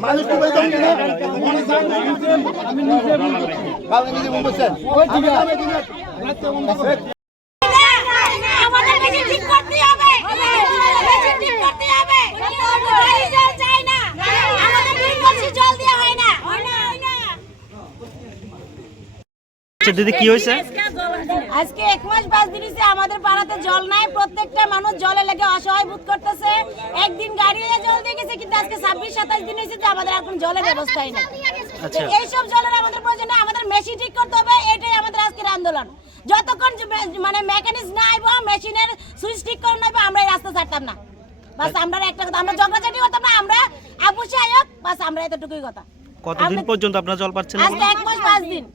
মানুষ তুমি জল কিনে বাবা নিজে বলছেন আমাদের বেশি ঠিক করতে হবে বেশি ঠিক করতে হবে গাড়ি জল চাই না আমাদের দুই কলসি জল দেওয়া হয় না আচ্ছা দিদি কি হয়েছে? আজকে এক মাস পাঁচ দিন হইছে আমাদের পাড়াতে জল নাই প্রত্যেকটা মানুষ জলে লেগে অসহায় বোধ করতেছে। একদিন গাড়ি জল দিয়ে গেছে কিন্তু আজকে ছাব্বিশ সাতাশ দিন হয়েছে যে আমাদের আর কোনো জলের ব্যবস্থাই নেই। আচ্ছা। এইসব জলের আমাদের প্রয়োজন নেই, আমাদের মেশিন ঠিক করতে হবে এটাই আমাদের আজকের আন্দোলন। যতক্ষণ মানে মেকানিক্স না আইব মেশিনের সুইচ ঠিক করে নাইব আমরা এই রাস্তা ছাড়তাম না। বাস আমরা একটা কথা আমরা ঝগড়াঝাটি করতাম না আমরা আপুসে আয়ক বাস আমরা এতটুকুই কথা। কতদিন পর্যন্ত আপনারা জল পাচ্ছেন আজকে এক মাস পাঁচ দিন।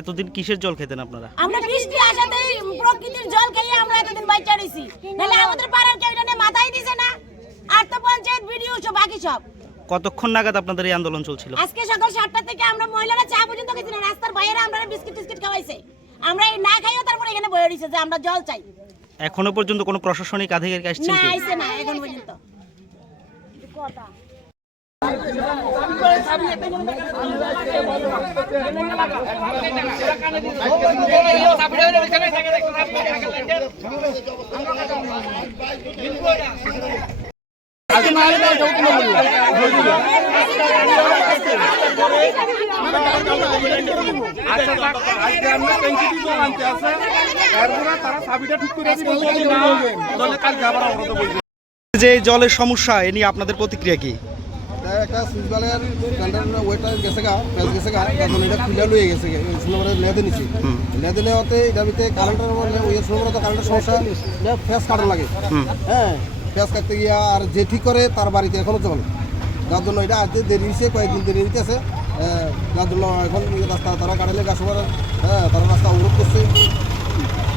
এতদিন কিসের জল খেতেন আপনারা? আমরা বৃষ্টি আসাতেই প্রকৃতির জল খেয়ে আমরা এতদিন বাইচা রইছি। নাহলে আমাদের পাড়ার কেউ এটা মাথায় দিছে না। আর তো পঞ্চায়েত ভিডিও সব বাকি সব। কতক্ষণ নাগাদ আপনাদের এই আন্দোলন চলছিল? আজকে সকাল সাতটা থেকে আমরা মহিলারা চা পর্যন্ত খেয়েছি না রাস্তার বাইরে আমরা বিস্কিট টিস্কিট খাওয়াইছে। আমরা এই না খাইও তারপরে এখানে বয়ে রইছে যে আমরা জল চাই। এখনও পর্যন্ত কোনো প্রশাসনিক আধিকারিক আসছেন না আইছে না এখন পর্যন্ত। আচ্ছা যে জলের সমস্যা এ নিয়ে আপনাদের প্রতিক্রিয়া কি? একটা সুইচবালের টেন্ডার ওইটা গেছে গা প্রেস গেছে গা তখন এটা খুলে লয়ে গেছে সুন্দর লেদে নিছি লেদে নেওয়াতে এটার ভিতরে কারেন্টের ওই সুন্দর তো কারেন্টের সমস্যা এটা ফেস কাটা লাগে। হ্যাঁ ফেস কাটতে গিয়া আর যে ঠিক করে তার বাড়িতে এখনও চলে যার জন্য এটা আজকে দেরি হয়েছে কয়েকদিন দেরি হইতেছে হ্যাঁ, যার জন্য এখন রাস্তা তারা কাটালে গাছ হ্যাঁ তারা রাস্তা অবরোধ করছে।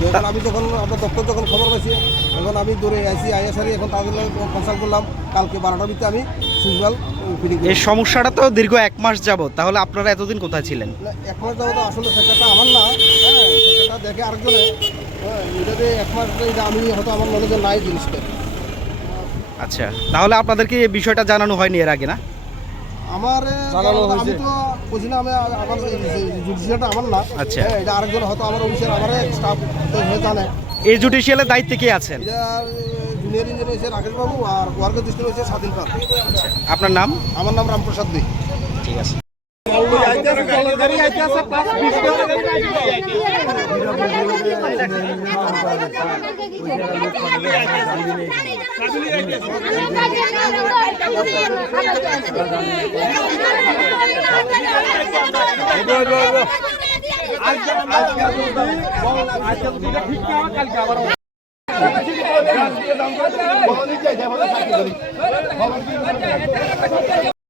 এখন আমি যখন আপনার দপ্তর যখন খবর পাইছি এখন আমি দৌড়ে আসি আইএসআরি এখন তাদের কনসাল্ট করলাম। কালকে বারোটার ভিতরে আমি ফিটিং এই সমস্যাটা তো দীর্ঘ এক মাস যাবত তাহলে আপনারা এতদিন কোথায় ছিলেন? এক মাস যাব তো আসলে সেক্টরটা আমার না। হ্যাঁ সেক্টরটা দেখে আরেকজনে হ্যাঁ এটাতে এক মাস এটা আমি হয়তো আমার মনে নলেজে নাই জিনিসটা। আচ্ছা তাহলে আপনাদেরকে এই বিষয়টা জানানো হয়নি এর আগে না? আমার আমি তো বুঝি না আমি আমার জুডিশিয়ালটা আমার না। আচ্ছা। হ্যাঁ, এটা আরেকজন হয়তো আমার অফিসের আমার স্টাফ হয়ে জানে। এই জুডিশিয়ালের দায়িত্বে কে আছেন? জুনিয়র ইঞ্জিনিয়ার হয়েছে রাকেশ বাবু আর ওয়ার্কের দৃষ্টি হয়েছে স্বাধীন পাল আপনার নাম? আমার নাম রামপ্রসাদ দে। ঠিক আছে জলের গাড়ি আইতেছে প্লাস বৃষ্টি আজকে আজকে আজকে ঠিক না কালকে আবার ফোন করে মানা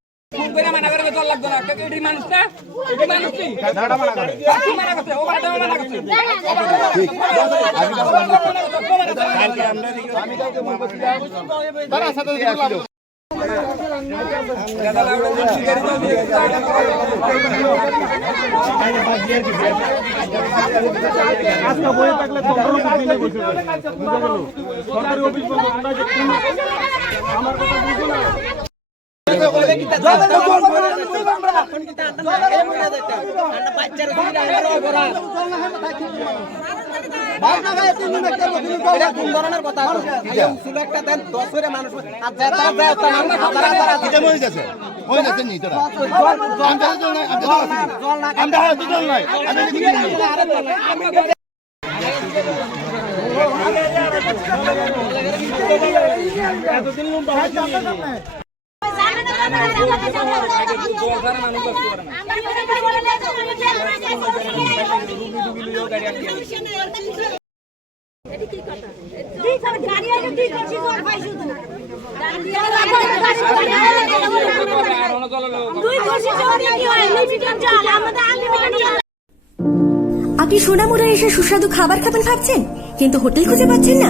করে জল লাগবে না এটি মানুষ না এটি মানুষ কি কি মানা করছে ও মানা মানা আজকে বয়ে থাকলে তো অন্য বসে যাবে। বুঝা গেল? সরকারি অফিস বন্ধ, আমরা যে কোনো- আমার কথা বুঝো না আমরা দিয়ে কি হয় লিমিটেড জল আমাদের আনলিমিটেড জল আপনি সোনামুড়া এসে সুস্বাদু খাবার খাবেন ভাবছেন? কিন্তু হোটেল খুঁজে পাচ্ছেন না।